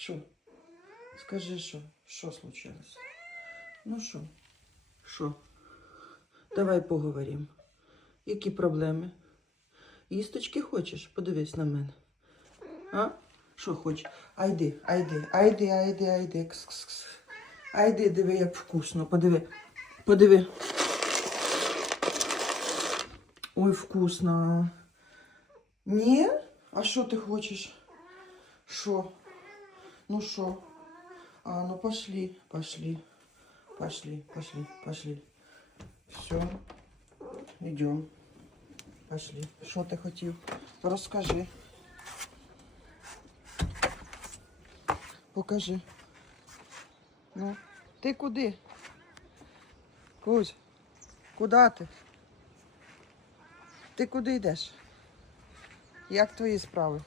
Що? Скажи, що? Що случилось? Ну що? Що? Давай поговоримо. Які проблеми? Їсточки хочеш? Подивись на мене. А? Що хочеш? Айди, айди, айди, айди, айди. Кс-кс-кс. Айди, диви, як вкусно. Подиви. Подиви. Ой, вкусно. Ні? А що ти хочеш? Що? Ну що? А, ну пошли, пошли, пошли, пошли, пошли. Все, йдем. Пошли. Що ти хотів? Розкажи. Покажи. Ну, ти куди? Кузь, куди ти? Ти куди йдеш? Як твої справи?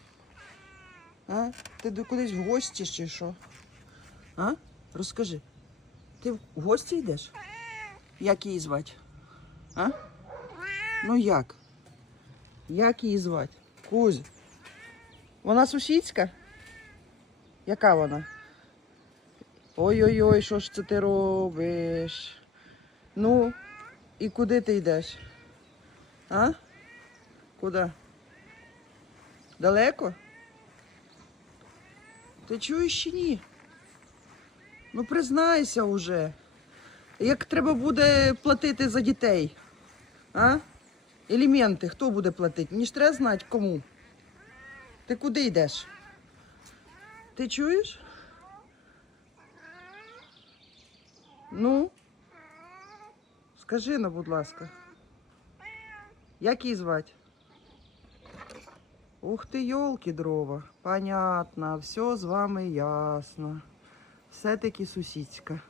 А? Ти кудись в гості чи що? А? Розкажи. Ти в гості йдеш? Як її звати? А? Ну як? Як її звати? Кузь. Вона сусідська? Яка вона? Ой-ой-ой, що ж це ти робиш? Ну, і куди ти йдеш? А? Куди? Далеко? Ти чуєш чи ні? Ну признайся уже. Як треба буде платити за дітей? А? Елементи, хто буде платити? Мені ж треба знати кому. Ти куди йдеш? Ти чуєш? Ну? Скажи ну, будь ласка. Як її звати? Ух ти, йолки дрова. Понятно, все з вами ясно. Все-таки сусідська.